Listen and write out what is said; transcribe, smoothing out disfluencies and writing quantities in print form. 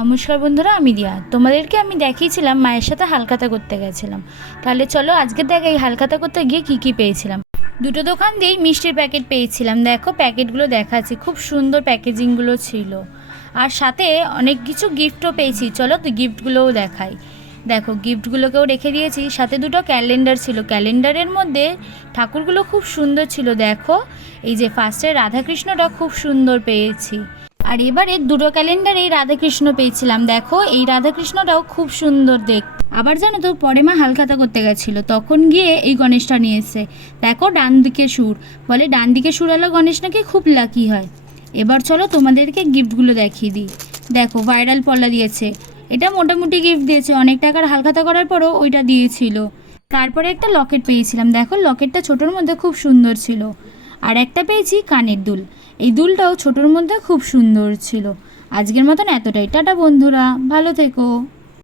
নমস্কার বন্ধুরা, আমি দিয়া। তোমাদেরকে আমি দেখিয়েছিলাম মায়ের সাথে হালখাতা করতে গেছিলাম। তাহলে চলো আজকে দেখাই হালখাতা করতে গিয়ে কি কি পেয়েছিলাম। দুটো দোকান দিয়েই মিষ্টির প্যাকেট পেয়েছিলাম। দেখো প্যাকেটগুলো দেখাচ্ছি, খুব সুন্দর প্যাকেজিংগুলো ছিল। আর সাথে অনেক কিছু গিফটও পেয়েছি। চলো তো গিফটগুলোও দেখাই। দেখো গিফটগুলোকেও রেখে দিয়েছি। সাথে দুটো ক্যালেন্ডার ছিল, ক্যালেন্ডারের মধ্যে ঠাকুরগুলো খুব সুন্দর ছিল। দেখো এই যে ফার্স্টে রাধাকৃষ্ণটা খুব সুন্দর পেয়েছি। আর এবারে দুটো ক্যালেন্ডারে রাধাকৃষ্ণ পেয়েছিলাম। দেখো এই রাধাকৃষ্ণটাও খুব সুন্দর দেখ। আবার জানো তো পরে মা হালখাতা করতে গেছিলো, তখন গিয়ে এই গণেশটা নিয়ে এসে। দেখো ডান দিকে সুর, বলে ডান দিকে সুরালো গণেশ নাকি খুব লাকি হয়। এবার চলো তোমাদেরকে গিফটগুলো দেখিয়ে দিই। দেখো ভাইরাল পলা দিয়েছে, এটা মোটামুটি গিফট দিয়েছে। অনেক টাকার হালখাতা করার পরও ওইটা দিয়েছিল। তারপরে একটা লকেট পেয়েছিলাম। দেখো লকেটটা ছোটোর মধ্যে খুব সুন্দর ছিল। আর একটা পেয়েছি কানের দুল, এই দুলটাও ছোটোর মধ্যে খুব সুন্দর ছিল। আজকের মতন এতটাই, টাটা বন্ধুরা, ভালো থেকো।